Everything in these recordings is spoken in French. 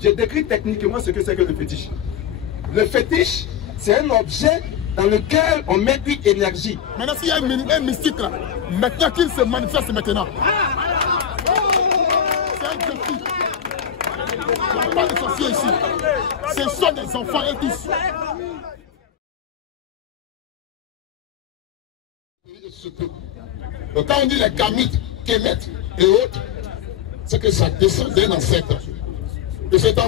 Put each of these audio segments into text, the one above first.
Je décris techniquement ce que c'est que le fétiche. Le fétiche, c'est un objet dans lequel on met une énergie. Maintenant, s'il y a un mystique là, maintenant qu'il se manifeste maintenant. C'est un défi. Il n'y a pas de sorciers ici. Ce sont des enfants et tous. Donc quand on dit les Kamites, Kémètes et autres, c'est que ça descend d'un ancêtre. Et cet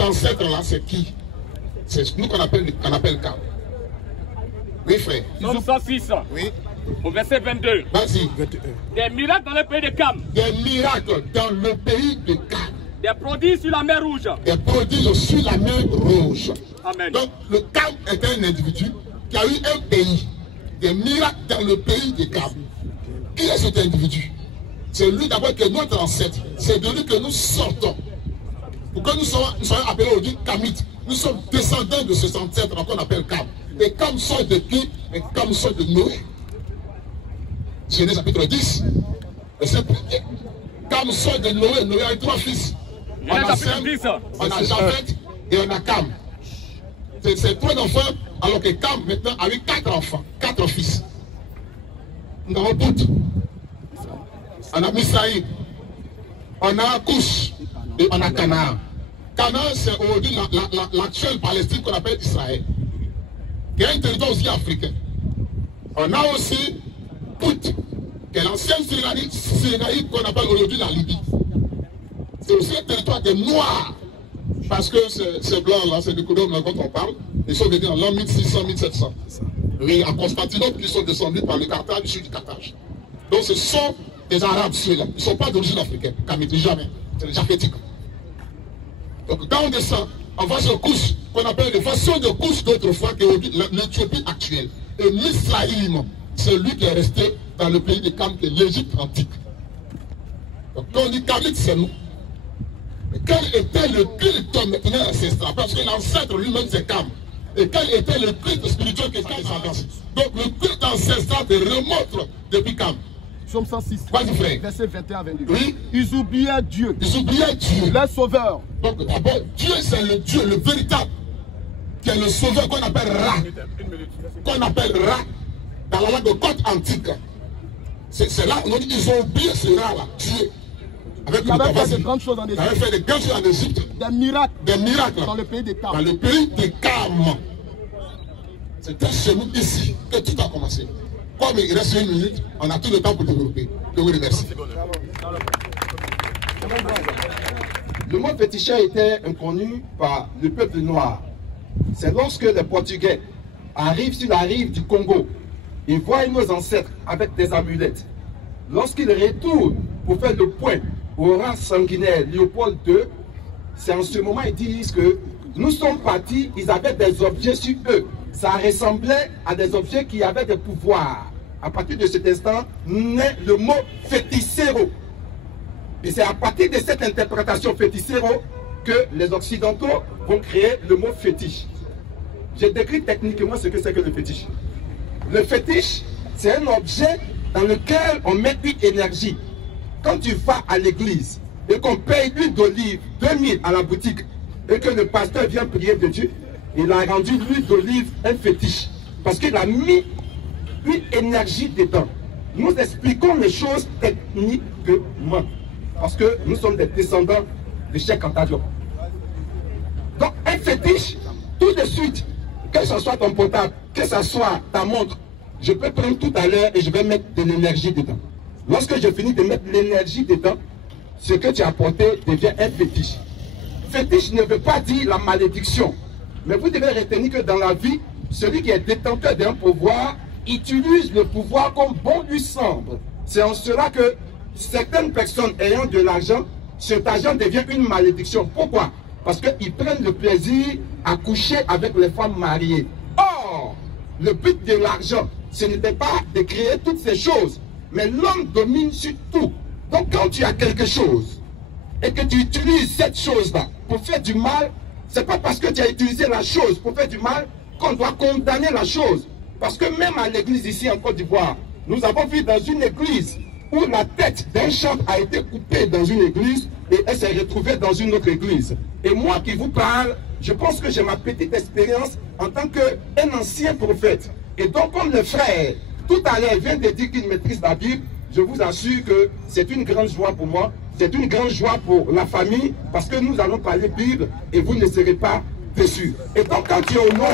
ancêtre-là, c'est qui? C'est nous qu'on appelle Kam. Oui, frère. Somme 106. Oui. Au verset 22. Vas-y. Des miracles dans le pays de Kam. Des miracles dans le pays de Kam. Des prodiges sur la mer Rouge. Des prodiges sur la mer Rouge. Amen. Donc, le Kam est un individu qui a eu un pays. Des miracles dans le pays de Kam. Qui est cet individu? C'est lui d'abord que notre ancêtre. C'est de lui que nous sortons. Pour que nous soyons appelés aujourd'hui Kamites. Nous sommes descendants de ce ancêtre qu'on appelle Kam. Et Kam sort de qui? Et Kam sort de Noé. Genèse chapitre 10. Verset 1er. Kam sort de Noé. Noé a eu 3 fils. On a Sem, on a Japheth et on a Kam. C'est 3 enfants, alors que Kam maintenant a eu 4 enfants, 4 fils. Nous avons Pout. On a Misraïm. On a Couche. Et on a Canaan. Canaan, c'est aujourd'hui l'actuelle Palestine qu'on appelle Israël. Il y a un territoire aussi africain. On a aussi Pout, qui est l'ancienne Syrie qu'on appelle aujourd'hui la Libye. C'est aussi un territoire des Noirs. Parce que ces blancs-là, c'est du Koudom dont on parle, ils sont venus en l'an 1600-1700. Oui, à Constantinople, ils sont descendus par le Carthage, du sud du Carthage. Donc ce sont des Arabes ceux-là. Ils ne sont pas d'origine africaine, Kamite, jamais. C'est les Japhétiques. Donc quand on descend, on va sur couche, qu'on appelle les façons de couche d'autrefois, qui est l'Éthiopie actuelle. Et Misraïm, c'est lui qui est resté dans le pays de Kam, qui est l'Égypte antique. Donc quand on dit Kamite, c'est nous. Mais quel était le culte maintenant ancestral? Parce que l'ancêtre lui-même c'est Kam. Et quel était le culte spirituel que Kam s'avance? Donc le culte ancestral te remonte depuis Kam. Somme 106, verset 21 à 22. Oui. Ils oubliaient Dieu. Ils oubliaient Dieu. Le sauveur. Donc d'abord, Dieu c'est le Dieu, le véritable, qui est le sauveur qu'on appelle Ra. Qu'on appelle Ra dans la langue de côte antique. C'est là, on dit ils ont oublié ce Ra-là, Dieu. Il avait fait de grandes choses en Égypte. Il avait fait de grandes choses en Égypte. Des miracles. Dans le pays de Kam. Dans le pays de Kam. C'était chez nous ici que tout a commencé. Comme il reste 1 minute, on a tout le temps pour développer. Je vous remercie. Le mot féticheur était inconnu par le peuple noir. C'est lorsque les Portugais arrivent sur la rive du Congo, ils voient nos ancêtres avec des amulettes. Lorsqu'ils retournent pour faire le point au rang sanguinaire Léopold II, c'est en ce moment qu'ils disent que nous sommes partis, ils avaient des objets sur eux. Ça ressemblait à des objets qui avaient des pouvoirs. À partir de cet instant, naît le mot féticero. Et c'est à partir de cette interprétation féticero que les Occidentaux vont créer le mot fétiche. Je décris techniquement ce que c'est que le fétiche. Le fétiche, c'est un objet dans lequel on met une énergie. Quand tu vas à l'église et qu'on paye l'huile d'olive 2000 à la boutique et que le pasteur vient prier de Dieu, il a rendu l'huile d'olive un fétiche. Parce qu'il a mis une énergie dedans. Nous expliquons les choses techniquement. Parce que nous sommes des descendants de Cheikh Anta Diop. Donc un fétiche, tout de suite, que ce soit ton portable, que ce soit ta montre, je peux prendre tout à l'heure et je vais mettre de l'énergie dedans. Lorsque je finis de mettre l'énergie dedans, ce que tu as apporté devient un fétiche. Fétiche ne veut pas dire la malédiction. Mais vous devez retenir que dans la vie, celui qui est détenteur d'un pouvoir utilise le pouvoir comme bon lui semble. C'est en cela que certaines personnes ayant de l'argent, cet argent devient une malédiction. Pourquoi? Parce qu'ils prennent le plaisir à coucher avec les femmes mariées. Or, le but de l'argent, ce n'était pas de créer toutes ces choses, mais l'homme domine sur tout. Donc quand tu as quelque chose et que tu utilises cette chose-là pour faire du mal, c'est pas parce que tu as utilisé la chose pour faire du mal qu'on doit condamner la chose. Parce que même à l'église ici en Côte d'Ivoire, nous avons vu dans une église où la tête d'un chantre a été coupée dans une église et elle s'est retrouvée dans une autre église. Et moi qui vous parle, je pense que j'ai ma petite expérience en tant qu'un ancien prophète. Et donc, comme le frère, tout à l'heure, vient de dire qu'il maîtrise la Bible, je vous assure que c'est une grande joie pour moi, c'est une grande joie pour la famille, parce que nous allons parler Bible et vous ne serez pas déçus. Et donc, quand tu es au loin,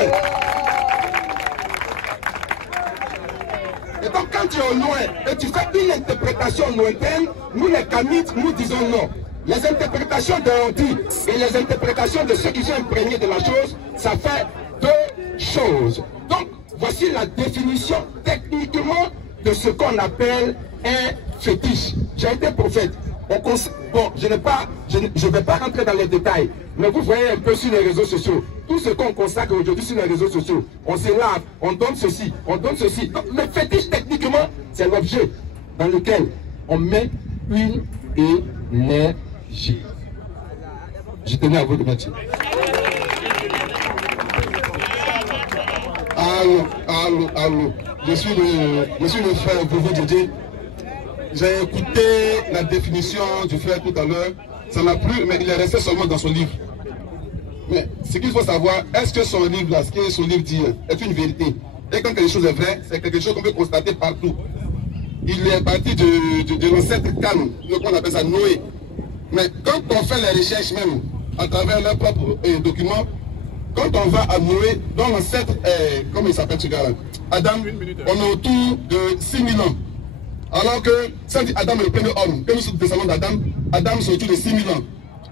et tu fais une interprétation lointaine, nous les Kamites, nous disons non. Les interprétations de l'anti et les interprétations de ceux qui sont imprégnés de la chose, ça fait deux choses. Donc, voici la définition techniquement de ce qu'on appelle un fétiche. J'ai été prophète. Bon, je ne vais pas rentrer dans les détails, mais vous voyez un peu sur les réseaux sociaux, tout ce qu'on consacre aujourd'hui sur les réseaux sociaux, on se lave, on donne ceci, on donne ceci. Donc, le fétiche, techniquement, c'est l'objet dans lequel on met une énergie. Je tenais à vous le mettre. Allô. Je suis le frère Boubou Djidji. J'ai écouté la définition du frère tout à l'heure. Ça m'a plu, mais il est resté seulement dans son livre. Mais ce qu'il faut savoir, est-ce que son livre, là, ce que son livre dit, est une vérité? Et quand quelque chose est vrai, c'est quelque chose qu'on peut constater partout. Il est parti de l'ancêtre Cam, qu'on appelle ça Noé. Mais quand on fait les recherches même, à travers leurs propres documents, quand on va à Noé, dans l'ancêtre, comment il s'appelle ce gars-là, Adam, on est autour de 6000 ans. Alors que, ça dit Adam est le premier homme, que nous sommes descendants d'Adam, Adam c'est autour de 6000 ans.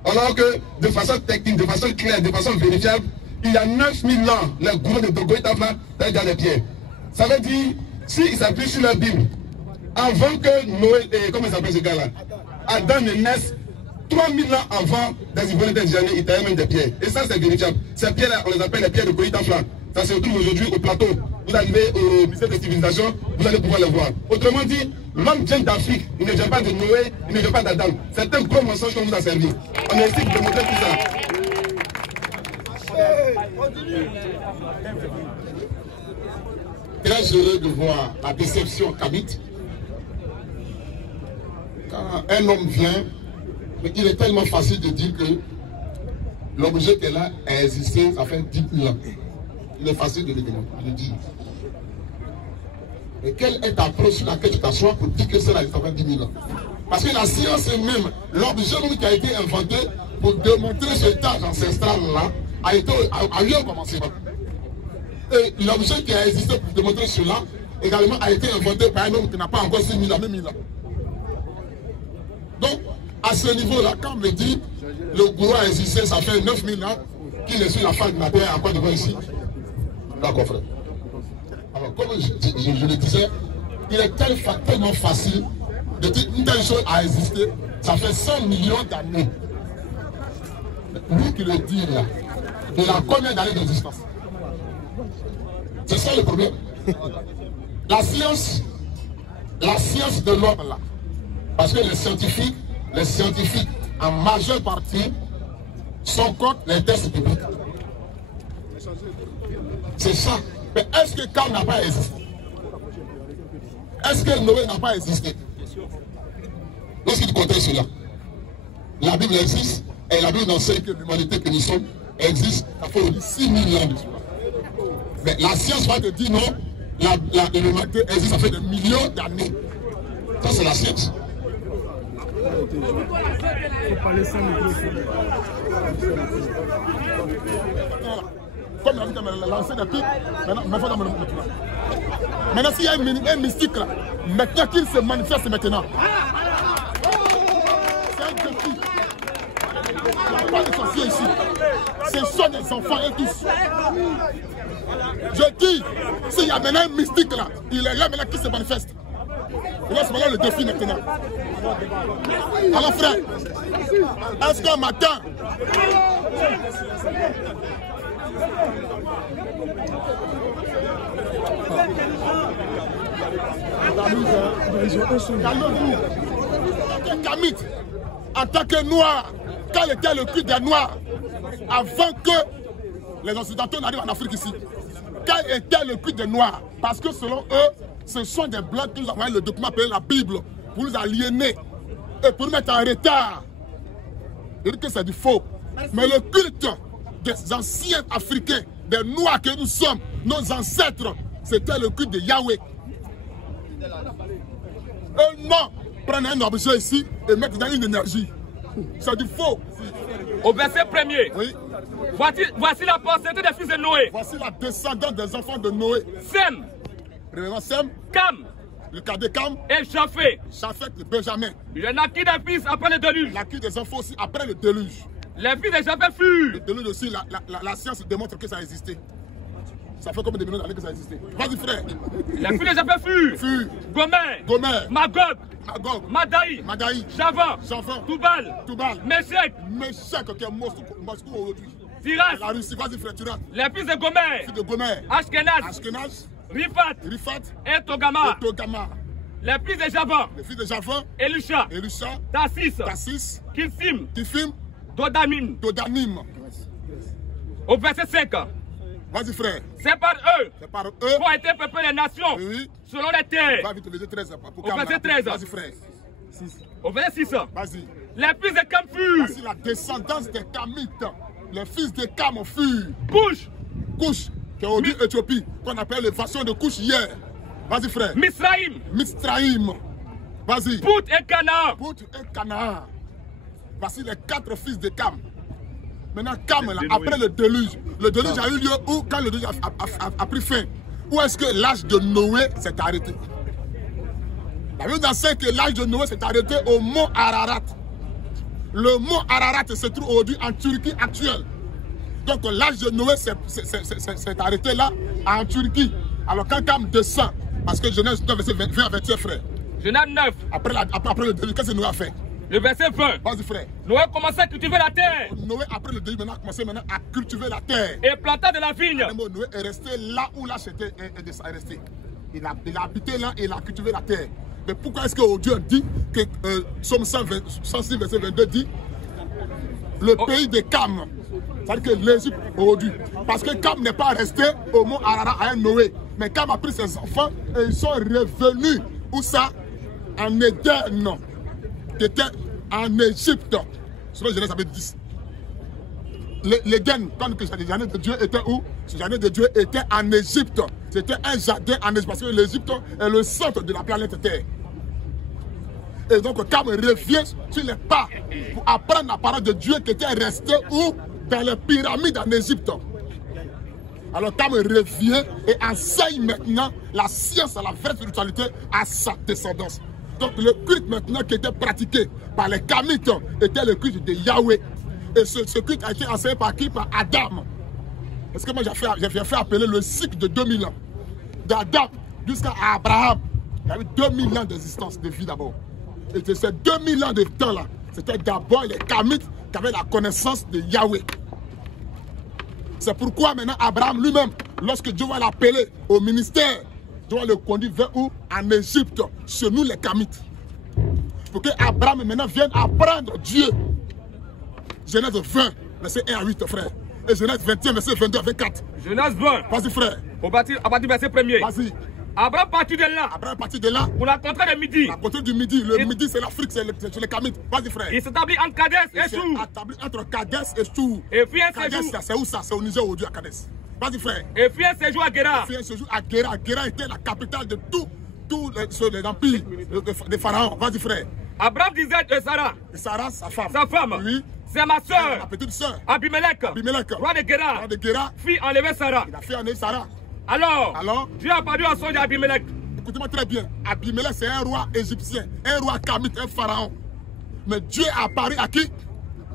Alors que, de façon technique, de façon claire, de façon vérifiable, il y a 9000 ans, les gourous de Goïtafla, dans les pierres. Ça veut dire, s'ils s'appuient sur la Bible, avant que Noé, comment il s'appelle ce gars-là, Adam ne naisse, 3000 ans avant, dans les volets des années, il taillait même des pierres. Et ça, c'est vérifiable. Ces pierres-là, on les appelle les pierres de Goïtafla. Ça se retrouve aujourd'hui au plateau. Vous arrivez au musée de civilisation, vous allez pouvoir les voir. Autrement dit, l'homme vient d'Afrique, il ne vient pas de Noé, il ne vient pas d'Adam. C'est un gros mensonge qu'on nous a servi. On a essayé de démontrer tout ça. Très heureux de voir la déception qu'habite. Quand un homme vient, mais il est tellement facile de dire que l'objet qu'elle a existé, ça fait 10 000 ans. Il est facile de le dire. Mais quelle est ta preuve sur laquelle tu t'assois pour dire que cela ça fait 10 000 ans? Parce que la science elle-même, l'objet qui a été inventé pour démontrer cet âge ancestral-là, a eu un commencement. Et l'objet qui a existé pour démontrer cela, également a été inventé par un homme qui n'a pas encore 6 000 ans, même 1000 ans. Donc, à ce niveau-là, quand on me dit le gourou a existé, ça fait 9000 ans qu'il est sur la face de la terre, à quoi de voir ici? D'accord, frère. Alors, comme je le disais, il est tellement facile de dire une telle chose a existé, ça fait 100 millions d'années. Lui qui le dit là, il a combien d'années d'existence? C'est ça le problème. La science de l'homme là, parce que les scientifiques, en majeure partie, sont contre les tests bibliques. C'est ça. Mais est-ce que Cam n'a pas existé? Est-ce que Noé n'a pas existé? Lorsqu'il conteste cela, la Bible existe, et la Bible enseigne que l'humanité que nous sommes existe, ça fait 6 000 ans. Mais la science va te dire non, l'humanité existe, ça fait des millions d'années. Ça, c'est la science. Comme la vie de lancer des pics, maintenant s'il y a un mystique là, maintenant qu'il se manifeste maintenant. C'est un défi. Il n'y a pas de sorciers ici. Ce sont des enfants et tous. Je dis, s'il y a maintenant un mystique là, il est là maintenant qui se manifeste. Et là, c'est maintenant le défi maintenant. Alors frère, est-ce qu'un matin, Kamite, en tant que noir, quel était le cul des noirs avant que les Occidentaux n'arrivent en Afrique ici? Quel était le cul des noirs? Parce que selon eux, ce sont des blancs qui nous envoient le document appelé la Bible pour nous aliéner et pour nous mettre en retard. Je dis que c'est du faux. Mais le culte des anciens Africains, des Noirs que nous sommes, nos ancêtres, c'était le culte de Yahweh. Eux, non, prendre un objet ici et mettre dans une énergie. C'est du faux. Au verset 1er, Oui. voici la postérité des fils de Noé. Voici la descendance des enfants de Noé. Sem, Premièrement, Sem, Cam le cas de Cam, et Japheth. Japheth, le Benjamin. Il y en a qui des fils après le déluge. La cul des enfants aussi après le déluge. Les fils de Japheth furent. Le déluge aussi, la science démontre que ça a existé. Ça fait combien de millions d'années que ça a existé? Vas-y frère. Les fils de Japheth furent. Gomer, Gomer, Magog, Magog, Madaï, Madaï, Javan, Javan, Toubal, Toubal, Meshek, Meshach qui est Moscou aujourd'hui. Tiras. La Russie, vas-y frère, tu rates. Les fils de Gomer, Fils de Gomer, Ashkenaz, Ashkenaz, Rifat Rifat, et Togama. Togama. Les fils de Javan, Les fils de Javan, Elisha, Elisha, Tassis, Tassis, Kissim, Tifim, Dodamim. Dodanim. Au verset 5, Vas-y frère, c'est par eux c'est par eux. qu'ont été peuplées les nations Oui. selon les terres. Va vite au verset 13. Pour Au verset 13. Vas-y frère. Au verset 6, Vas-y. les fils de Cam furent Voici la descendance des Kamites. Les fils de Cam furent Couche, Couche, qui est aujourd'hui Éthiopie, qu'on appelle les versions de Couche hier. Vas-y frère. Misraïm, Mitzraïm. Vas-y. Pout et Canaan. Pout et Canaan. Voici les 4 fils de Cam. Maintenant, Cam, là, après le déluge a eu lieu où, quand le déluge a pris fin, où est-ce que l'âge de Noé s'est arrêté? La Bible enseigne que l'âge de Noé s'est arrêté au mont Ararat. Le mont Ararat se trouve aujourd'hui en Turquie actuelle. Donc l'âge de Noé s'est arrêté là, en Turquie. Alors quand Cam descend, parce que Genèse 9, verset 20 à 21, frère. Genèse 9, Après le déluge, qu'est-ce que Noé a fait? le verset 20. Vas-y frère. Noé commença à cultiver la terre Noé, après le déluge, maintenant, a commencé à cultiver la terre. et planta de la vigne. Noé est resté là où l'âge est resté. Il a habité là et il a cultivé la terre. Mais pourquoi est-ce qu'aujourd'hui on dit que Somme 106, verset 22 dit le pays de Cam, c'est-à-dire que l'Égypte aujourd'hui. Parce que Cam n'est pas resté au mont Ararat à Noé. Mais Cam a pris ses enfants et ils sont revenus. Où ça? En Éden, qui était en Égypte. Selon Genèse 10. L'Éden, quand le jardin de Dieu était où? Ce jardin de Dieu était en Égypte. C'était un jardin en Égypte parce que l'Égypte est le centre de la planète Terre. Et donc, Cam revient sur les pas pour apprendre la parole de Dieu qui était resté où? Dans les pyramides en Égypte. Alors, Cam revient et enseigne maintenant la science à la vraie spiritualité à sa descendance. Donc, le culte maintenant qui était pratiqué par les Kamites était le culte de Yahweh. Et ce culte a été enseigné par qui? Par Adam. Parce que moi, j'ai fait appeler le cycle de 2000 ans. D'Adam jusqu'à Abraham. Il y a eu 2000 ans d'existence, de vie d'abord. Et ces 2000 ans de temps-là, c'était d'abord les Kamites qui avaient la connaissance de Yahweh. C'est pourquoi maintenant Abraham lui-même, lorsque Dieu va l'appeler au ministère, Dieu va le conduire vers où? En Égypte, chez nous les Kamites. Pour que Abraham maintenant vienne apprendre Dieu. Genèse 20, verset 1 à 8, frère. Et Genèse 21, verset 22 à 24. Genèse 20, Vas-y, frère. à partir du verset 1er. Vas-y. Abraham partit de là Abraham est parti de là. pour la contrée de midi. À côté du midi. Le midi, c'est l'Afrique, c'est les Kamites. Vas-y, frère. Il s'établit entre Kadès et C'est Shur. établi entre Kadès et Shur. Et fit un Kadès, séjour. c'est où ça? C'est au Niger aujourd'hui à Kadès. Vas-y, frère. Et fit un séjour à Guéra. Il fait un séjour à Guéra. Guéra était la capitale de tous les empires des pharaons. Vas-y, frère. Abraham disait de Sarah, Et Sarah, sa femme. sa femme, Oui. c'est ma La soeur, petite sœur. Abimelech, Abimelech. roi de Guéra, Roi de Guéra. fit enlever Sarah. Il a fait enlever Sarah. Alors, Dieu a parlé en songe à Abimelech. Écoutez-moi très bien. Abimelech, c'est un roi égyptien. Un roi kamite, un pharaon. Mais Dieu a apparu à qui?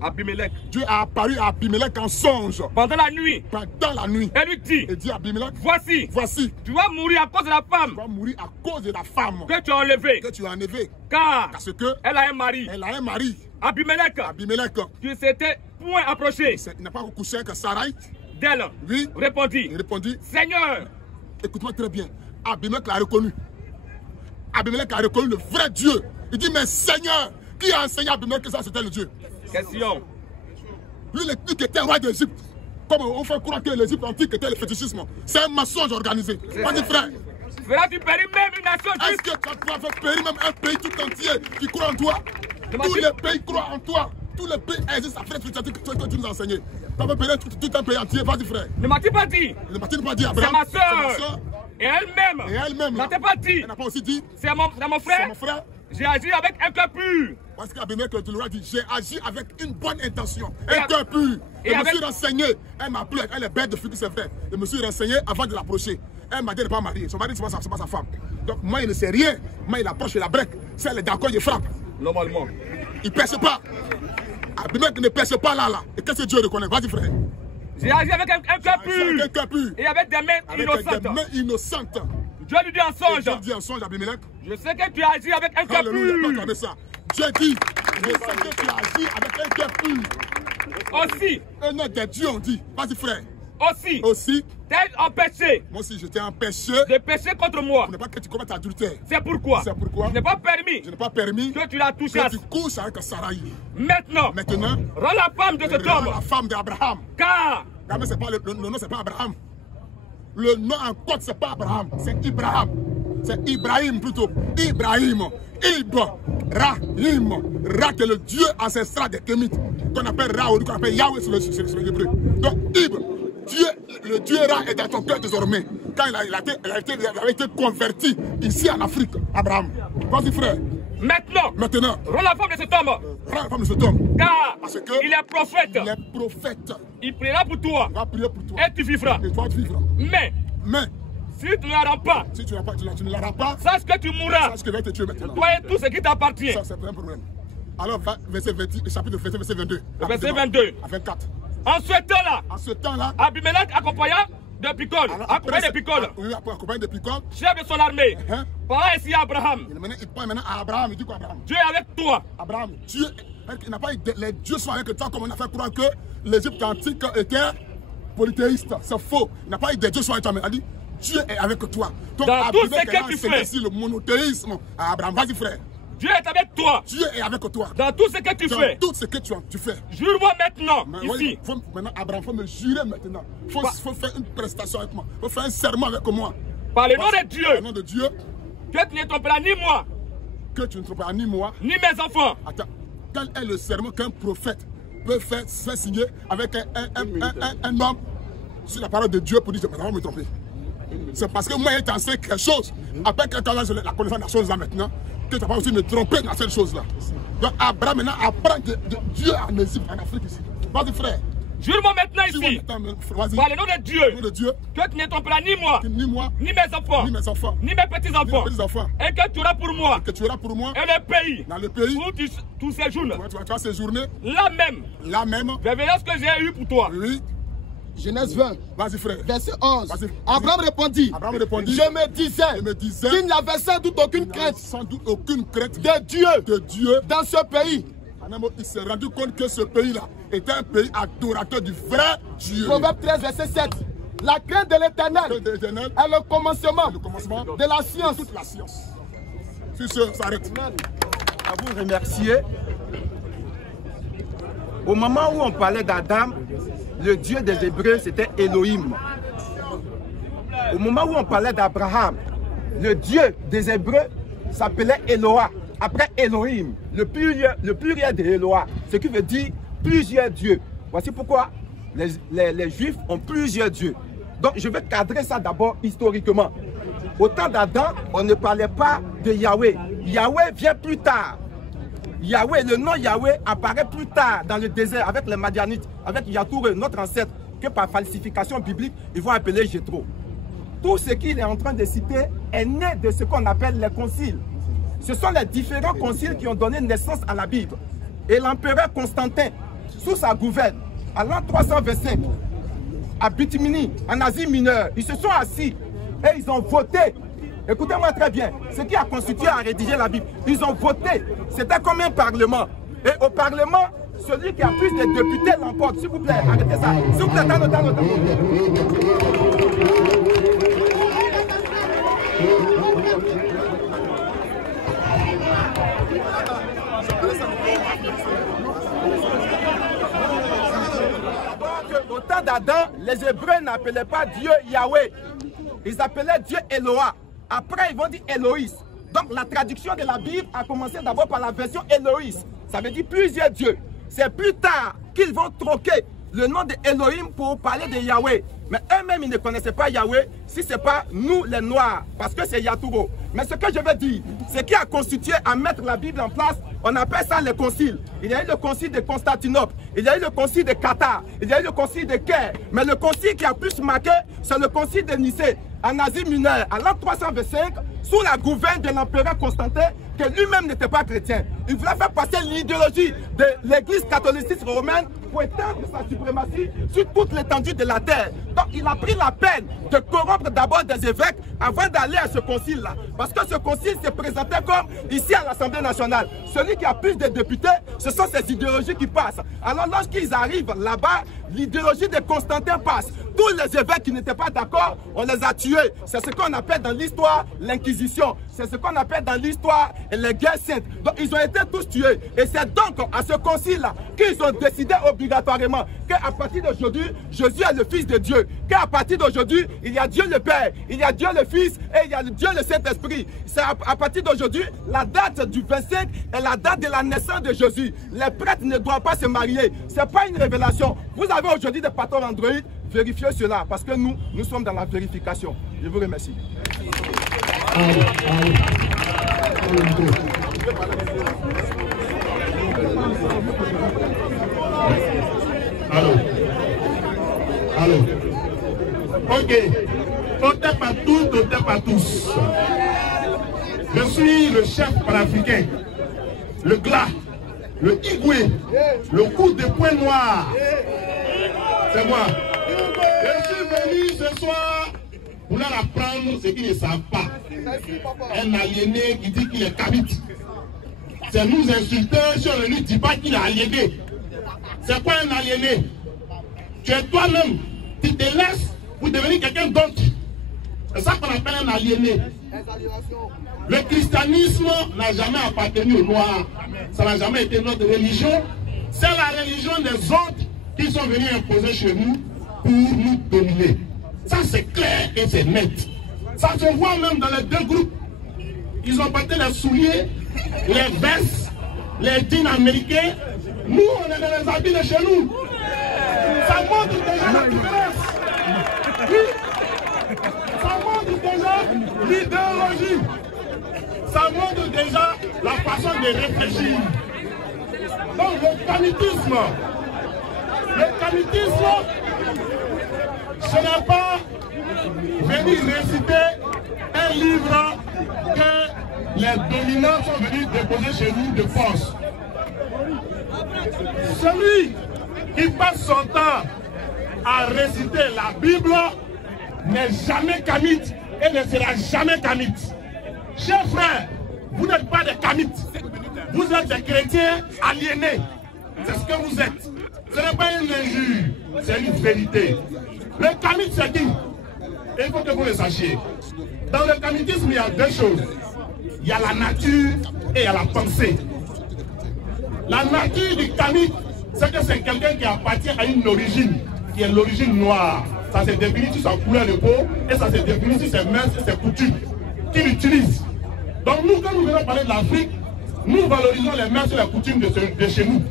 Abimelech. Dieu a apparu à Abimelech en songe. Pendant la nuit, Pendant la nuit. elle lui dit, Et dit à Abimelech, voici, tu vas mourir à cause de la tu femme vas mourir à cause de la femme que tu as enlevée. que tu as enlevée. Car Parce que elle a un mari. elle a un mari. Abimelech, Abimelech, qui s'était point approché il n'a pas couché avec Sarai. d'elle, Oui. répondit, Il répondit, Seigneur, écoute-moi très bien. Abimelech l'a reconnu. Abimelech a reconnu le vrai Dieu. Il dit, mais Seigneur, qui a enseigné à Abimelech que ça c'était le Dieu? question. Lui, qui était roi d'Égypte. Comme on fait croire que l'Égypte antique était le fétichisme. C'est un mensonge organisé. Vas-y, frère. Feras-tu périr même une nation Est-ce juste? que tu vas faire périr même un pays tout entier qui croit en toi? Tous les pays croient en toi. Tous les pays existent après ce que tu nous as enseigné. Tu vas périr tout un pays entier. Vas-y, frère. Ne m'as-tu pas dit? Ne m'a-t-il pas dit, C'est Abraham? ma soeur. Et elle-même. Et elle-même. Ne t'a pas dit? Elle n'a pas aussi dit. C'est mon C'est frère. mon frère. J'ai agi avec un cœur pur. Parce qu'Abimelech, tu l'auras dit, j'ai agi avec une bonne intention, Et un cœur pur. et Je me avec- suis renseigné. Elle m'a appelé, elle est bête de figure, c'est vrai. Je me suis renseigné avant de l'approcher. Elle m'a dit de ne pas marier. Son mari, ce n'est pas sa femme. Donc moi, il ne sait rien. Moi, il approche, il la break. Si elle est d'accord, il frappe. Normalement. Il ne pêche pas. Abimelech ne pêche pas là. Et qu'est-ce que Dieu reconnaît? Vas-y, frère. J'ai agi avec un cœur J'ai agi avec un pur. cœur pur. Et avec des mains Avec innocentes. des mains innocentes. Dieu lui dit en Et songe. Dieu dit en songe à Abimelech. Je sais que tu as agi avec un cœur Alléluia, pas pur. regarder ça. Dieu dit, je sais que tu as agi avec un cœur pur. Aussi. Un autre des dieux ont dit, vas-y, frère. Aussi. Aussi, T'es empêché moi aussi, j'étais empêché. de pécher contre moi. Pour ne pas que tu commettes adultère. C'est pourquoi. C'est pourquoi Je n'ai pas permis je n'ai pas permis que tu la touches. que tu couches avec Sarai. Maintenant, Maintenant, rends la femme de cet homme. la femme d'Abraham. Car Mais c'est pas le nom, c'est pas Abraham. Le nom en code, c'est pas Abraham, c'est Ibrahim. C'est Ibrahim plutôt. Ibrahim. Ibrahim. Ra, qui est le dieu ancestral des Kémites. Qu'on appelle Ra, ou qu'on appelle Yahweh sur le hébreu. Donc, Dieu, le dieu Ra est dans ton cœur désormais. Quand il a été converti ici en Afrique, Abraham. Vas-y, frère. maintenant, rends la femme de cet homme. Rends la femme de cet homme. Car Parce que il est prophète. il est prophète. Il priera pour toi. Il va prier pour toi. Et tu vivras. Et toi, tu vivras. Mais Mais, si tu ne la rends pas, si tu ne l'auras pas, sache que tu mourras. sache que va te tuer maintenant. Toi et tout ce qui t'appartient. Ça, c'est pas un problème. Alors, verset 20, chapitre verset 22. Verset 22. À 24. En ce temps-là, En ce temps-là, Abimelech accompagna de Picol. Accompagné de Picol. Oui, accompagné de Picol. Chef de son armée. Hein? Parla ainsi à Abraham. Il parle maintenant à Abraham. Il dit quoi, Abraham? Dieu est avec toi. Abraham, Dieu, il n'a pas eu les dieux sont avec toi comme on a fait croire que l'Égypte antique était polythéiste. C'est faux. Il n'a pas eu des dieux sont avec toi, mais il a dit Dieu est avec toi. Donc, Dans tout ce Abimelech que tu fais. ici le monothéisme à Abraham. Vas-y, frère. Dieu est avec toi. Dieu est avec toi. Dans tout ce que tu Dans fais. tout ce que tu fais. Jure-moi maintenant, Mais ici. maintenant, Abraham, il faut me jurer maintenant. Il faut faire une prestation avec moi. Il faut faire un serment avec moi. Par le nom de Dieu, Au nom de Dieu, que tu ne tromperas ni moi, que tu ne tromperas ni moi. ni mes enfants. Attends, quel est le serment qu'un prophète peut faire signer avec un homme sur la parole de Dieu pour dire je ne vais pas me tromper? C'est parce que moi, il t'enseigne quelque chose. Après que tu as la connaissance de la chose là maintenant, que tu ne vas pas aussi me tromper dans cette chose là. Donc Abraham maintenant apprend de Dieu en Égypte, en Afrique ici. Vas-y, frère. Jure-moi maintenant Dis-moi ici, maintenant, vas-y. par le nom de Dieu, Au nom de Dieu, que tu ne tromperas ni moi, ni moi, ni mes enfants, ni mes enfants, ni mes petits-enfants, ni mes petits-enfants, et que tu auras pour moi, que tu auras pour moi et le pays, dans le pays où tu séjournes, tu vas séjourner là même, là même. révélance que j'ai eue pour toi. Oui, Genèse 20, vas-y, frère. verset 11. Vas-y. Abraham répondit, Abraham répondit, je me disais qu'il n'y avait sans doute aucune crainte sans doute aucune crainte de Dieu dans ce pays. En un mot, il s'est rendu compte que ce pays-là était un pays adorateur du vrai Dieu. Proverbe 13, verset 7. La crainte de l'Éternel De l'Éternel, est le commencement le commencement de la science. toute la science. Sur ce, ça s'arrête. À vous remercier. Au moment où on parlait d'Adam, le Dieu des Hébreux, c'était Elohim. Au moment où on parlait d'Abraham, le Dieu des Hébreux s'appelait Eloah. Après Elohim, le pluriel de Eloah, ce qui veut dire plusieurs dieux. Voici pourquoi les Juifs ont plusieurs dieux. Donc je vais cadrer ça d'abord historiquement. Au temps d'Adam, on ne parlait pas de Yahweh. Yahweh vient plus tard. Yahweh, le nom Yahweh apparaît plus tard dans le désert avec les Madianites, avec Yahtoure, notre ancêtre, que par falsification biblique, ils vont appeler Jéthro. Tout ce qu'il est en train de citer est né de ce qu'on appelle les conciles. Ce sont les différents conciles qui ont donné naissance à la Bible. Et l'empereur Constantin, sous sa gouverne, en l'an 325, à Bithynie, en Asie mineure, ils se sont assis et ils ont voté. Écoutez-moi très bien, ce qui a constitué à rédiger la Bible, ils ont voté. C'était comme un parlement. Et au parlement, celui qui a plus de députés l'emporte. S'il vous plaît, arrêtez ça. S'il vous plaît, attends. Au temps d'Adam, les Hébreux n'appelaient pas Dieu Yahweh. Ils appelaient Dieu Eloah. Après, ils vont dire Elohis. Donc, la traduction de la Bible a commencé d'abord par la version Elohis. Ça veut dire plusieurs dieux. C'est plus tard qu'ils vont troquer le nom de Elohim pour parler de Yahweh. Mais eux-mêmes, ils ne connaissaient pas Yahweh si ce n'est pas nous les Noirs, parce que c'est Yaturo. Mais ce que je veux dire, ce qui a constitué à mettre la Bible en place, on appelle ça les conciles. Il y a eu le concile de Constantinople, il y a eu le concile de Qatar, il y a eu le concile de Caire. Mais le concile qui a plus marqué, c'est le concile de Nicée, en Asie mineure, à l'an 325, sous la gouverne de l'empereur Constantin, que lui-même n'était pas chrétien. Il voulait faire passer l'idéologie de l'église catholique romaine pour étendre sa suprématie sur toute l'étendue de la terre. Donc il a pris la peine de corrompre d'abord des évêques avant d'aller à ce concile-là. Parce que ce concile se présentait comme ici à l'Assemblée nationale. Celui qui a plus de députés, ce sont ces idéologies qui passent. Alors lorsqu'ils arrivent là-bas, l'idéologie de Constantin passe. Tous les évêques qui n'étaient pas d'accord, on les a tués. C'est ce qu'on appelle dans l'histoire l'Inquisition. C'est ce qu'on appelle dans l'histoire les guerres saintes. Donc ils ont été tous tués. Et c'est donc à ce concile-là qu'ils ont décidé obligatoirement qu'à partir d'aujourd'hui, Jésus est le Fils de Dieu. Qu'à partir d'aujourd'hui, il y a Dieu le Père, il y a Dieu le Fils et il y a Dieu le Saint-Esprit. C'est à partir d'aujourd'hui, la date du 25 est la date de la naissance de Jésus. Les prêtres ne doivent pas se marier. Ce n'est pas une révélation. Vous avez aujourd'hui des patrons Android. Vérifiez cela parce que nous sommes dans la vérification. Je vous remercie. Allô. Ok. Totep à tous, totep à tous. Je suis le chef panafricain, le glas, le Igwe, le coup de poing noir. C'est moi. Je suis venu ce soir pour leur apprendre ce qu'ils ne savent pas. Un aliéné qui dit qu'il est kabite. C'est nous insulter si on ne lui dit pas qu'il est aliéné. C'est quoi un aliéné? Tu es toi-même, tu te laisses pour devenir quelqu'un d'autre. C'est ça qu'on appelle un aliéné. Le christianisme n'a jamais appartenu aux Noirs. Ça n'a jamais été notre religion. C'est la religion des autres qui sont venus imposer chez nous pour nous dominer. Ça c'est clair et c'est net. Ça se voit même dans les deux groupes. Ils ont porté les souliers, les vestes, les jeans américains. Nous, on est dans les habits de chez nous. Ça montre déjà la différence. Oui. Ça montre déjà l'idéologie. Ça montre déjà la façon de réfléchir. Donc le camitisme, ce n'est pas venir réciter un livre que les dominants sont venus déposer chez nous de force. Celui qui passe son temps à réciter la Bible n'est jamais kamite et ne sera jamais kamite. Chers frères, vous n'êtes pas des kamites. Vous êtes des chrétiens aliénés. C'est ce que vous êtes. Ce n'est pas une injure, c'est une vérité. Le kamite, c'est qui? Il faut que vous le sachiez. Dans le kamitisme, il y a deux choses. Il y a la nature et il y a la pensée. La nature du kamite, c'est que c'est quelqu'un qui appartient à une origine, qui est l'origine noire. Ça se définit sur sa couleur de peau et ça se définit sur ses mœurs et ses coutumes qu'il utilise. Donc nous, quand nous venons parler de l'Afrique, nous valorisons les mœurs et les coutumes de chez nous.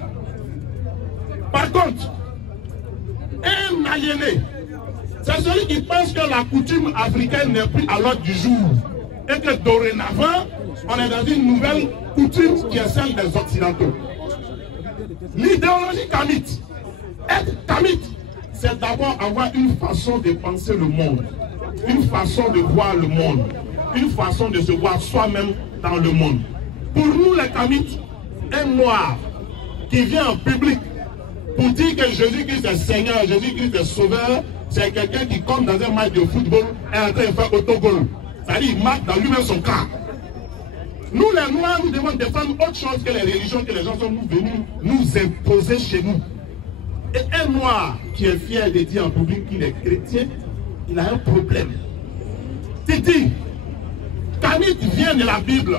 Par contre, un aliéné, c'est celui qui pense que la coutume africaine n'est plus à l'ordre du jour et que dorénavant, on est dans une nouvelle coutume qui est celle des Occidentaux. L'idéologie kamite, être kamite, c'est d'abord avoir une façon de penser le monde, une façon de voir le monde, une façon de se voir soi-même dans le monde. Pour nous les kamites, un noir qui vient en public pour dire que Jésus-Christ est Seigneur, Jésus-Christ est Sauveur, c'est quelqu'un qui, comme dans un match de football, est en train de faire autogol. C'est-à-dire qu'il marque dans lui-même son camp. Nous les Noirs, nous devons défendre autre chose que les religions que les gens sont venus nous imposer chez nous. Et un Noir qui est fier de dire en public qu'il est chrétien, il a un problème. Titi, kamite vient de la Bible.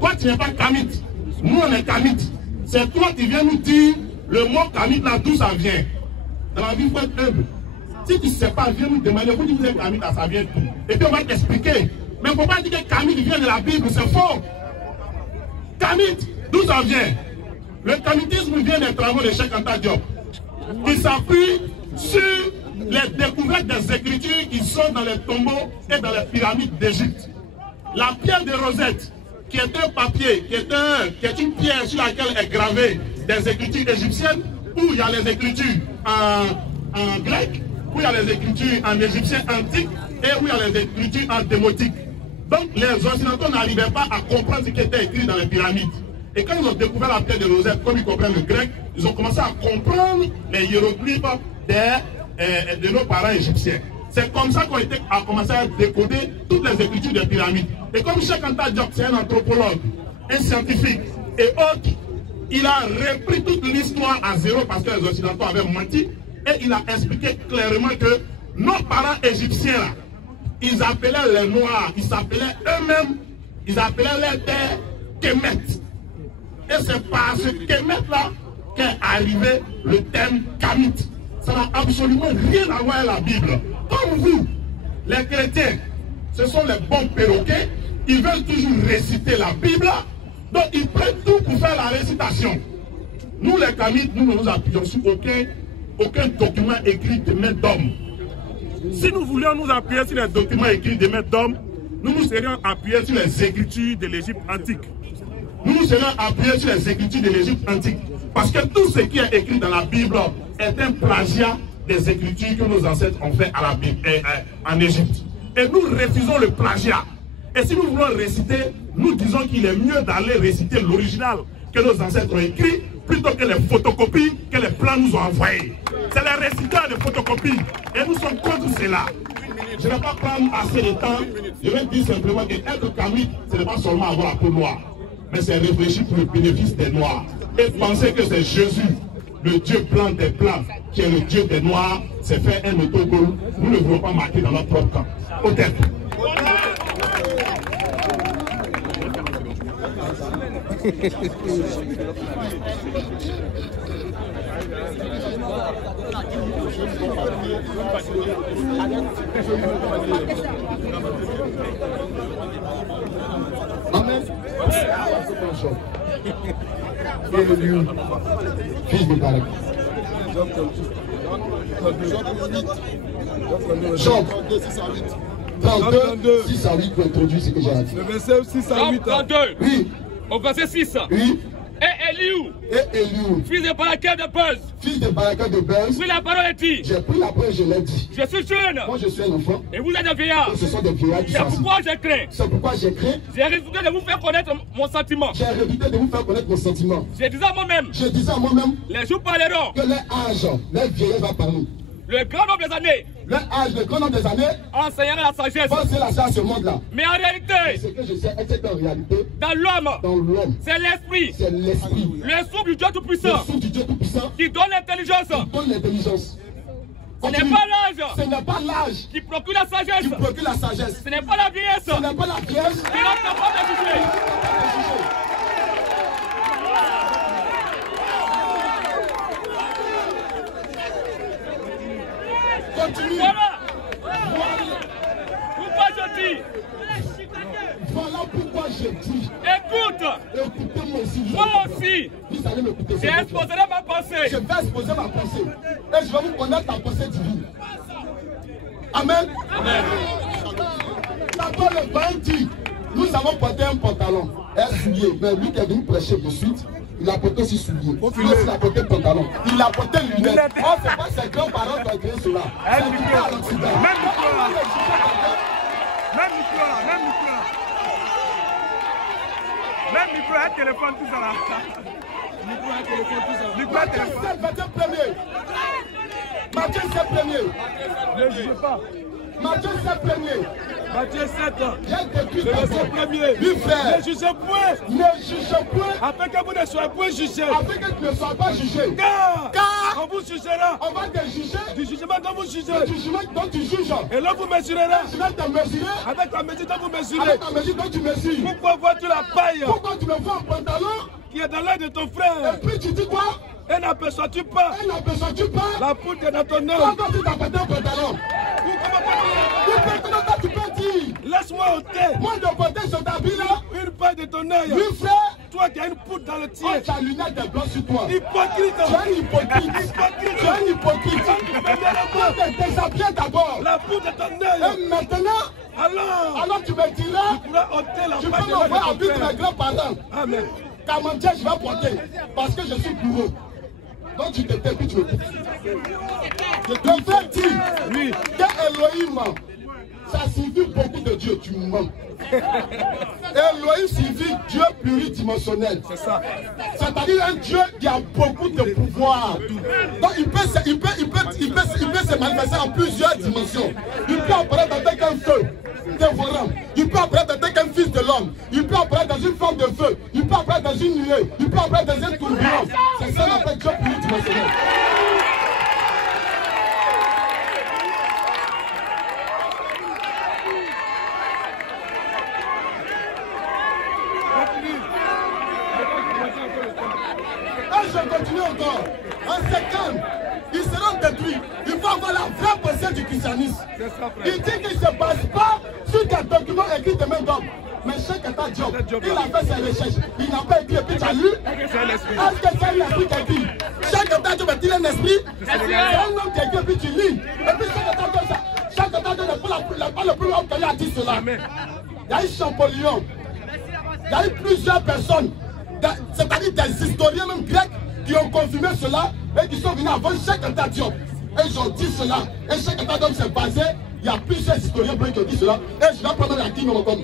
Toi tu n'es pas kamite, nous on est kamite. C'est toi qui viens nous dire le mot kamite là d'où ça vient. Dans la vie, il faut être humble. Si tu ne sais pas, viens nous demander, vous dites que vous êtes kamite, ça vient d'où. Et puis on va t'expliquer. Mais il ne faut pas dire que Kamit vient de la Bible, c'est faux. Kamit, d'où ça vient? Le kamitisme vient des travaux de Cheikh Anta Diop, qui s'appuie sur les découvertes des écritures qui sont dans les tombeaux et dans les pyramides d'Égypte. La pierre de Rosette, qui est un papier, qui est une pierre sur laquelle est gravé des écritures égyptiennes, où il y a les écritures en grec, où il y a les écritures en égyptien antique et où il y a les écritures en démotique. Donc les Occidentaux n'arrivaient pas à comprendre ce qui était écrit dans les pyramides. Et quand ils ont découvert la pierre de Rosette, comme ils comprennent le grec, ils ont commencé à comprendre les hiéroglyphes de nos parents égyptiens. C'est comme ça qu'on a commencé à décoder toutes les écritures des pyramides. Et comme Cheikh Anta Diop, c'est un anthropologue, un scientifique et autre, il a repris toute l'histoire à zéro parce que les Occidentaux avaient menti. Et il a expliqué clairement que nos parents égyptiens, là, ils appelaient les Noirs, ils s'appelaient eux-mêmes, ils appelaient les terres Kemet. Et c'est par ce Kemet-là qu'est arrivé le terme Kamit. Ça n'a absolument rien à voir avec la Bible. Comme vous, les chrétiens, ce sont les bons perroquets, ils veulent toujours réciter la Bible, donc ils prennent tout pour faire la récitation. Nous, les Kamites, nous ne nous appuyons sur aucun document écrit de main d'homme. Si nous voulions nous appuyer sur les documents écrits de main d'homme, nous nous serions appuyés sur les écritures de l'Égypte antique. Nous nous serions appuyés sur les écritures de l'Égypte antique. Parce que tout ce qui est écrit dans la Bible est un plagiat des écritures que nos ancêtres ont fait à la Bible, en Égypte. Et nous refusons le plagiat. Et si nous voulons réciter, nous disons qu'il est mieux d'aller réciter l'original que nos ancêtres ont écrit, plutôt que les photocopies que les plans nous ont envoyées. C'est les récitants de photocopies. Et nous sommes contre cela. Je ne vais pas prendre assez de temps. Je vais dire simplement que être Kamit, ce n'est pas seulement avoir la peau noire, mais c'est réfléchir pour le bénéfice des Noirs. Et penser que c'est Jésus, le Dieu blanc des blancs, qui est le Dieu des Noirs, c'est faire un autogol. Nous ne voulons pas marquer dans notre propre camp. Peut-être. Amen. Fils de Barak. Job 32, 6 à 8 pour introduire ce que j'ai dit. Le verset 6 à 8. 32. Oui. Au verset 6. Oui. Et Eliou, fils de Baraka de Buzz, fils de Baraka de Buzz, pris la parole et dit, j'ai pris la parole et je l'ai dit. je suis jeune. Moi je suis un enfant. Et vous êtes des vieillards. Et ce sont des vieillards qui C'est sont pourquoi j'ai craint. C'est pourquoi j'ai craint. J'ai redouté de vous faire connaître mon sentiment. J'ai redouté de vous faire connaître mon sentiment. Je disais à moi-même, Je disais à moi-même les jours parleront. que leur âge, leur vieillesse va parler. Le grand nombre des années Leur âge, le grand nombre des années, enseignera la sagesse. va se lasser à ce monde-là. Mais en réalité, Ce que je sais, c'est qu'en réalité, dans l'homme, dans l'homme, c'est l'esprit, c'est l'esprit. le souffle du Dieu Le Tout-Puissant souffle du Dieu Tout-Puissant qui donne l'intelligence. qui donne l'intelligence. Ce n'est pas l'âge Ce n'est pas l'âge qui procure la qui sagesse. procure la sagesse. Ce n'est pas la vieillesse Ce n'est pas la vieillesse qui rend capable de juger. Continue. Voilà. Pourquoi je dis, Voilà pourquoi je dis. écoute, Écoutez-moi aussi. moi aussi, Vous allez m'écouter. j'ai exposé ma Je pensée. vais exposer ma pensée. Et je vais vous connaître la pensée divine. Amen. D'abord, le bain dit, nous avons porté un pantalon, un soulier. Mais lui qui est venu prêcher de suite, il a porté aussi soulier. Lui aussi, il a porté pantalon. Il a porté lunettes. Oh, c'est pas ses grands-parents qui ont créé cela. C'est du cas à l'Occident. Même micro là. Même micro là. Même micro là. Même micro, un téléphone, tout ça là. Micro, un téléphone, tout ça. Micro, un Matthieu téléphone. 7, verset 1er. Matthieu 7, 1er. Ne jugez pas. Matthieu 7, 1er. Matthieu 7. J'ai décrit Le verset d'abord. 1er. Oui, frère. Ne jugez point. Ne jugez point Afin que vous ne soyez point jugés. afin que tu ne sois pas jugé. Car on vous jugera On va te juger du jugement dont vous du jugez. jugement dont tu juges. Et là vous mesurerez Je vais te mesurer avec la mesure dont vous mesurez. avec la mesure dont tu mesures. Pourquoi vois-tu la paille Pourquoi tu me vois en pantalon qui est dans l'œil de ton et frère puis tu dis quoi? et n'aperçois-tu pas Et n'aperçois-tu pas la poudre qui est dans ton quand œil? tu t'as porté un pantalon? Ou comment Ou maintenant tu peux dire Laisse-moi ôter. Moi de côté sur ta vie là. Une paille de ton œil. Oui frère. Toi qui as une poudre dans le tien. Oh, ta lunette est blanche sur toi. Hypocrite. Tu es un hypocrite. Tu es un hypocrite. Tu déshabillé d'abord. La poudre de ton œil. Et maintenant. Alors tu me diras. Tu pourras ôter la tu paille peux de m'envoyer à ton but de frère. mes grands-parents. Amen. Ta mantière, je vais porter. Parce que je suis bourreau. Donc tu te tais, puis tu me dis. Le frère dit Oui. que Elohim, ça signifie beaucoup de Dieu. Tu mens. Elohim signifie Dieu pluridimensionnel. C'est ça. C'est-à-dire un Dieu qui a beaucoup de pouvoir. Donc il peut se manifester en plusieurs dimensions. Il peut apparaître avec un feu dévorant. Il peut apparaître avec un fils de l'homme. Il peut apparaître dans une forme de feu. Il peut apparaître dans une nuée. Il peut apparaître dans un tourbillon. C'est ça qu'on appelle Dieu pluridimensionnel. Je continue encore. En septembre, ils seront détruits. Il faut avoir la vraie pensée du christianisme. Il dit qu'il ne se base pas sur des documents écrits de main d'homme. Mais chaque état Diop, il a fait ses recherches. Il n'a pas écrit et puis tu as lu. Est-ce que c'est un esprit qui écrit? Chaque état Diop est-il un esprit? C'est un homme qui écrit et puis tu lis. Et puis chaque état Diop n'est pas le plus homme qui a dit cela. Il y a eu Champollion. Il y a eu plusieurs personnes. C'est-à-dire des historiens même grecs qui ont confirmé cela et qui sont venus avant chaque état Diop. Et ils ont dit cela. Et chaque état Diop s'est basé. Il y a plusieurs historiens qui ont dit cela. Et je vais prendre la King comme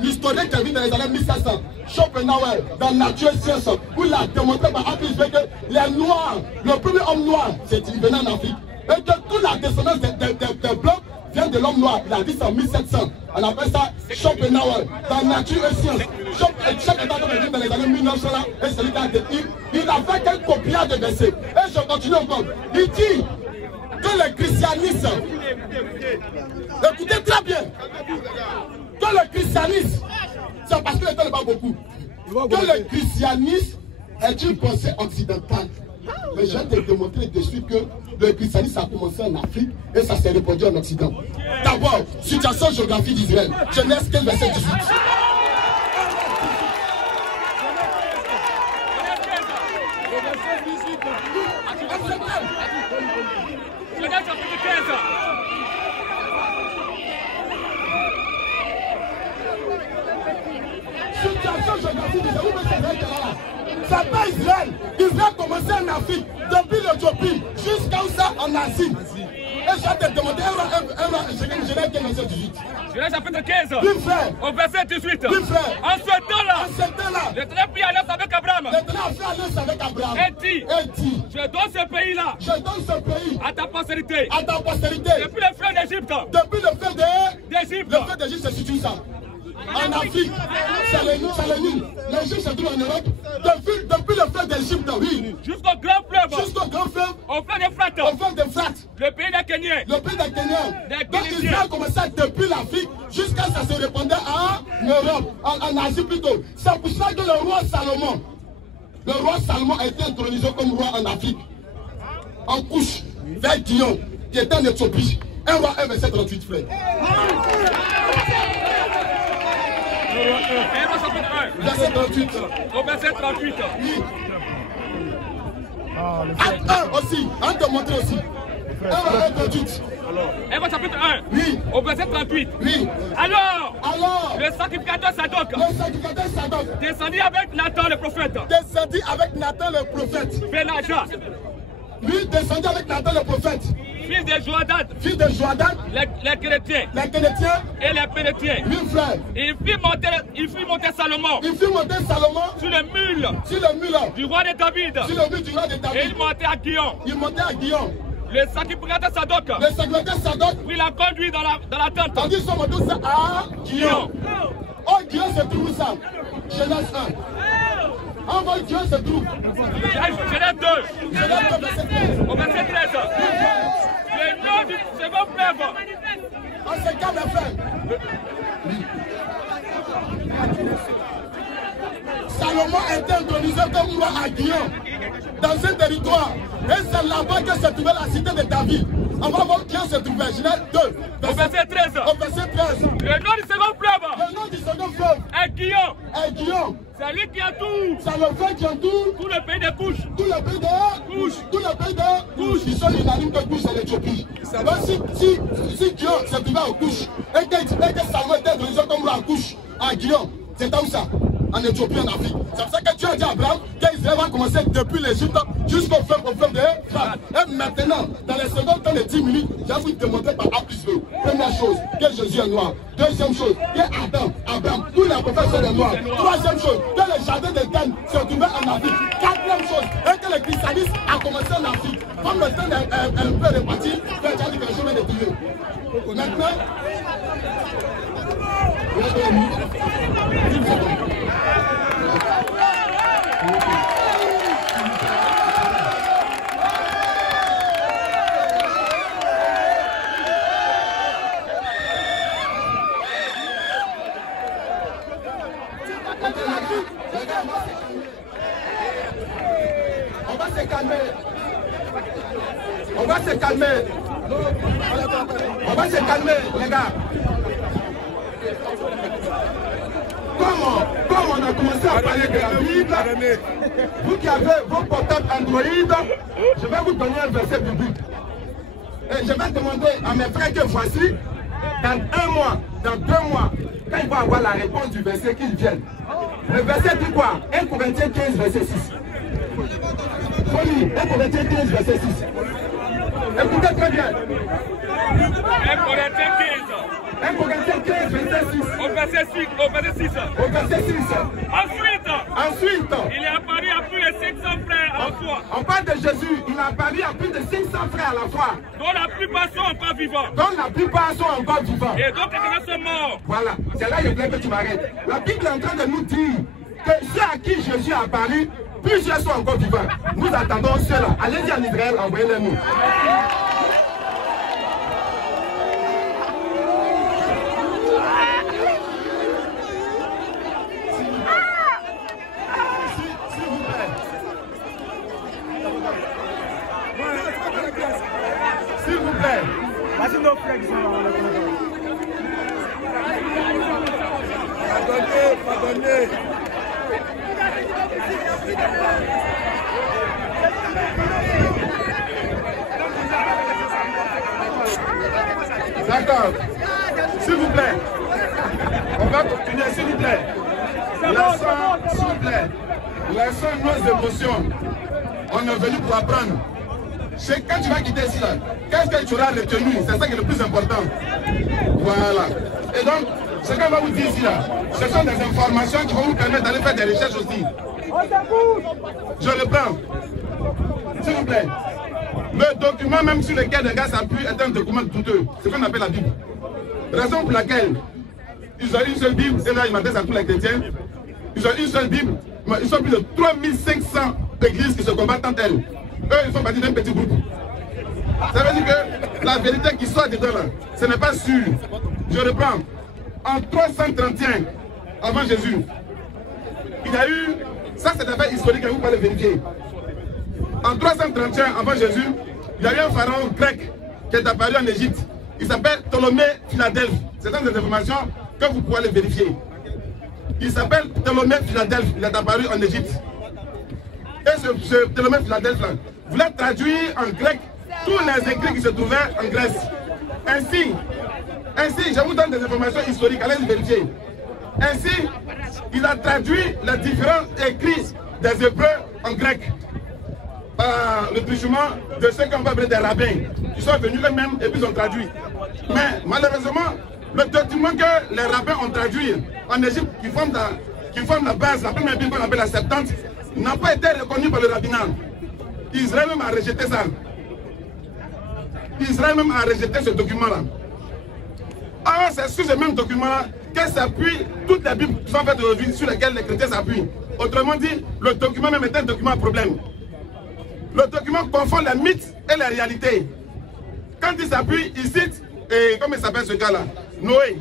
l'historien qui a vu dans les années 1500, Schopenhauer, dans Nature et Science, où il a démontré par A plus B que les Noirs, le premier homme noir, c'est il venait en Afrique. Et que toute la descendance des Blancs vient de l'homme noir. Il a dit ça en 1700. On appelle ça Schopenhauer, dans Nature et Science. Chaque état de dans les années 1900 là, et celui qui a dit, il a fait quelques copiades de versets. Et je continue encore. Il dit que le christianisme, écoutez très bien, que le christianisme, c'est parce que le temps n'est pas beaucoup, que le christianisme est une pensée occidentale. Mais je vais te démontrer de suite que le christianisme a commencé en Afrique et ça s'est répandu en Occident. D'abord, situation géographique d'Israël. Genèse 15, verset 18. Situation géographique d'Israël. C'est pas Israël. Israël a commencé en Afrique, depuis l'Éthiopie jusqu'à où ça en Asie. Et je vais te demander Genèse 15, verset 18. Genèse chapitre 15. Oui, frère. Au verset 18. Oui, frère. En ce temps-là, l'Éternel prit alliance avec Abraham. L'Éternel a fait alliance avec Abraham. Et dit, je donne ce pays-là. Je donne ce pays à ta postérité. à ta postérité. Depuis les fleuves d'Égypte. Depuis le fleuve d'Égypte. Le fleuve d'Égypte, c'est situé ça. En Afrique, c'est le Nil. L'Égypte se trouve en Europe. Depuis le fleuve d'Égypte, oui. Jusqu'au grand fleuve. Jusqu'au grand fleuve. Au fleuve d'Euphrate. Au fleuve d'Euphrate. Le pays des Kenyans. Le pays des Kenyans. Donc Israël a commencé depuis l'Afrique jusqu'à ce que ça se répandait en Europe, en Asie plutôt. C'est pour ça que le roi Salomon a été intronisé comme roi en Afrique. En couche, vers Guillaume, qui était en Éthiopie. Un roi 1, verset 38, frère. Verset 38. Au verset 38. Oui. Acte 1 aussi. On te montrer aussi. 1, 38. Hébreux chapitre 1. Oui. Au verset 38. Oui. Alors, le sacrificateur Sadok descendit avec Nathan le prophète. Benaja. Lui descendit avec Nathan le prophète. Fils de Joadad. Les chrétiens. Et les pénétiens. Oui, frère. Il fit monter Salomon. Sur le mule. Du roi de David. Et il montait à Guillaume. Le sacrificateur Sadok. Il l'a conduit dans la tente. On dit ça, on dit ça à Guillaume. Oh, Guillaume se trouve ça. Genèse 1. Envoie Guillaume se trouve. Genèse 2. Au verset 13. Le nom du second fleuve. On se calme, frère. Salomon a été intronisé comme roi à Guillaume, dans un territoire. Et c'est là-bas laquelle se trouvait la cité de David. On va voir qui se trouvait. Genèse 2. Au verset 13. Au verset 13. Le nom du second fleuve. Le nom du second fleuve. Est Guillaume. Est Guillaume. C'est lui qui entoure. C'est le frère qui entoure. Tout le pays de Couche. Tout le pays de Couche. Tout le pays de Couche. Ils sont unanimes que Couche c'est l'Éthiopie. Donc si Guillaume se trouvait en Couche, et que Samuel était dirigé comme à Couche, à Guillaume, c'est où ça? En Éthiopie, en Afrique. C'est pour ça que Dieu a dit à Abraham qu'Israël va commencer depuis l'Égypte jusqu'au fleuve de Frat. Et maintenant, dans les secondes temps de 10 minutes, je vais vous démontrer par A plus B. Première chose, que Jésus est noir. Deuxième chose, que Abraham, tous les prophètes sont des noirs. Troisième chose, que le jardin d'Éden se trouvait en Afrique. Quatrième chose, et que le christianisme a commencé en Afrique. Comme le temps est un peu réparti, Dieu a dit que le chemin est trouvé. Maintenant, on va se calmer. On va se calmer. On va se calmer, les gars. Comme on a commencé à parler de la Bible, vous qui avez vos portables Android, je vais vous donner un verset biblique. Et je vais demander à mes frères que voici, dans 1 mois, dans 2 mois, quand ils vont avoir la réponse du verset, qu'ils viennent. Le verset dit quoi? 1 Corinthiens 15, verset 6. Folie, 1 Corinthiens 15, verset 6. Écoutez très bien. 1 Corinthiens 15. 1 Corinthiens 15, verset 6. Au verset 6. Au verset 6. Au verset 6. Ensuite, il est apparu à plus de 500 frères à la fois. On parle de Jésus. Il est apparu à plus de 500 frères à la fois. Dont la plupart sont encore vivants. Dont la plupart sont encore vivants. Et donc quelques-uns sont morts. Voilà. C'est là que je voulais que tu m'arrêtes. La Bible est en train de nous dire que ceux à qui Jésus est apparu, plusieurs sont encore vivants. Nous attendons ceux-là. Allez-y en Israël, envoyez-les-nous. S'il vous plaît. Vas-y, nos frères qui sont là. Pardonnez. D'accord. S'il vous plaît. On va continuer, s'il vous plaît. Laissons, s'il vous plaît. Laissons nos émotions. On est venu pour apprendre. C'est quand tu vas quitter ici, qu'est-ce que tu auras retenu? C'est ça qui est le plus important. Voilà. Et donc, ce qu'on va vous dire ici, ce sont des informations qui vont vous permettre d'aller faire des recherches aussi. Je le prends. S'il vous plaît. Le document même sur lequel les gars s'appuient est un document douteux. C'est ce qu'on appelle la Bible. Raison pour laquelle ils ont une seule Bible, et là ils m'adressent à tous les chrétiens. Ils ont une seule Bible, mais ils sont plus de 3500 églises qui se combattent entre elles. Eux, ils font partie d'un petit groupe. Ça veut dire que la vérité qui sort dedans là, ce n'est pas sûr. Je reprends. En 331 avant Jésus, il y a eu, ça c'est un fait historique, vous pouvez le vérifier. En 331 avant Jésus, il y a eu un pharaon grec qui est apparu en Égypte. Il s'appelle Ptolémée Philadelphe. C'est une des informations que vous pouvez le vérifier. Il s'appelle Ptolémée Philadelphe. Il est apparu en Égypte. Et ce Ptolémée Philadelphe là voulait traduire en grec tous les écrits qui se trouvaient en Grèce. Ainsi, je vous donne des informations historiques, allez vérifier. Ainsi, il a traduit les différents écrits des Hébreux en grec. Par le truchement de ceux qu'on va appeler des rabbins. Ils sont venus eux-mêmes et puis ils ont traduit. Mais malheureusement, le document que les rabbins ont traduit en Égypte, qui forme la base, la première Bible qu'on appelle la Septante, n'a pas été reconnu par le rabbinat. Israël même a rejeté ça. Israël même a rejeté ce document-là. Alors c'est sur ce même document-là que s'appuient toutes les Bibles qui sont faites aujourd'hui, sur lesquelles les chrétiens s'appuient. Autrement dit, le document même est un document à problème. Le document confond les mythes et les réalités. Quand il s'appuie, il cite, et comment il s'appelle ce gars-là? Noé.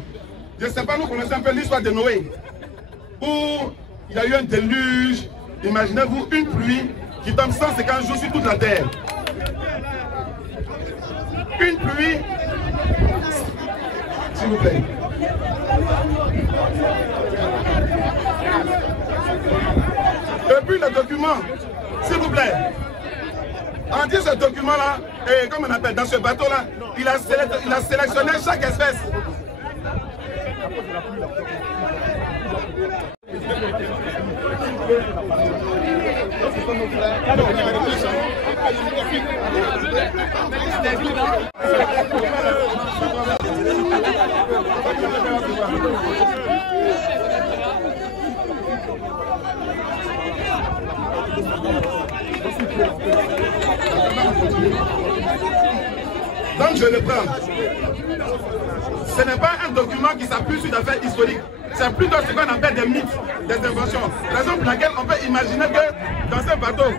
Je ne sais pas, nous connaissons un peu l'histoire de Noé. Où il y a eu un déluge, imaginez-vous une pluie qui tombe 150 jours sur toute la terre. vous plaît. Et puis le document, s'il vous plaît. En dit ce document-là, et comme on appelle, dans ce bateau-là, il a sélectionné chaque espèce. Donc je le prends. Ce n'est pas un document qui s'appuie sur des faits historiques. C'est plutôt ce qu'on appelle des mythes, des inventions. Raison pour laquelle on peut imaginer que dans ce bateau,